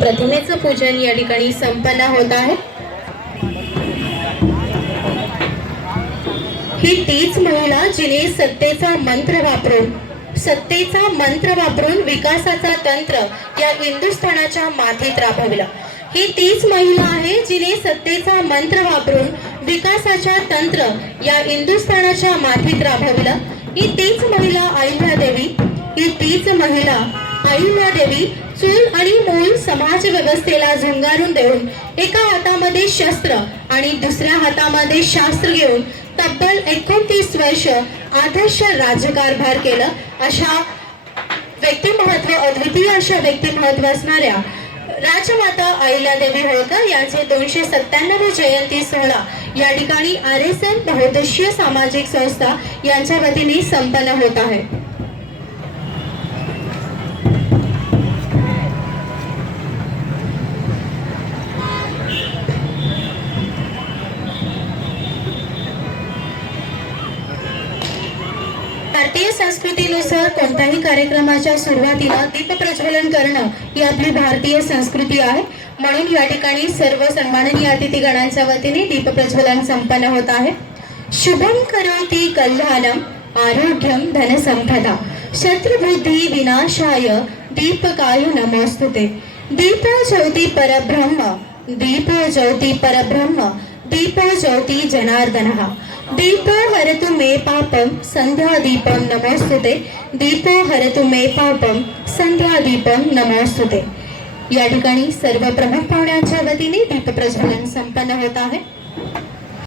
प्रतिमेचं पूजन या ठिकाणी संपन्न होत आहे. ही तीच महिला जिने सत्तेचा मंत्र वापरून सत्तेचा मंत्र वापरून विकासाचा तंत्र या हिंदुस्थानाच्या माथेत राबविला. ही तीच महिला आहे जिने सत्तेचा मंत्र वापरून विकासाच्या तंत्र या हिंदुस्थानाच्या माथीत राबविला. ही तीच महिला अहिल्या देवी ही तीच महिला अहिल्या देवी चूल आणि मूल समाज व्यवस्थेला झुंगारून देऊन एका हातामध्ये शस्त्र आणि दुसऱ्या हातामध्ये शास्त्र घेऊन तब्बल एकोणतीस वर्ष आदर्श राज्यकारभार केलं. अशा व्यक्तिमहत्व अद्वितीय अशा व्यक्तिमहत्व असणाऱ्या राजमाता अहिल्यादेवी होळकर यांचे दोनशे सत्त्याण्णव जयंती सोहळा या ठिकाणी आर एस एन बहुद्देशीय सामाजिक संस्था यांच्या वतीने संपन्न होत आहे. भारतीय संस्कृतीनुसार कोणत्याही कार्यक्रमाच्या सुरुवातीला दीप प्रज्वलन करणं ही आपली भारतीय संस्कृती आहे. म्हणून या ठिकाणी सर्व सन्माननीय अतिथीगणांच्या वतीने दीप प्रज्वलन संपन्न होत आहे. शुभम करोती कल्याणम आरोग्यम धनसंपदा शत्रुबुद्धी विनाशाय दीपकाय नमोस्तुते। दीप ज्योती परब्रह्म दीप ज्योती परब्रह्म दीप ज्योती जनार्दनः। दीप हरतु मे पापम संध्या दीपम नमोस्तुते दीपो हरतु मे पापम संध्यादीपम नमोस्तुते या ठिकाणी सर्व प्रमुख पाहुण्यांच्या वतीने दीप प्रज्वलन संपन्न होत आहे.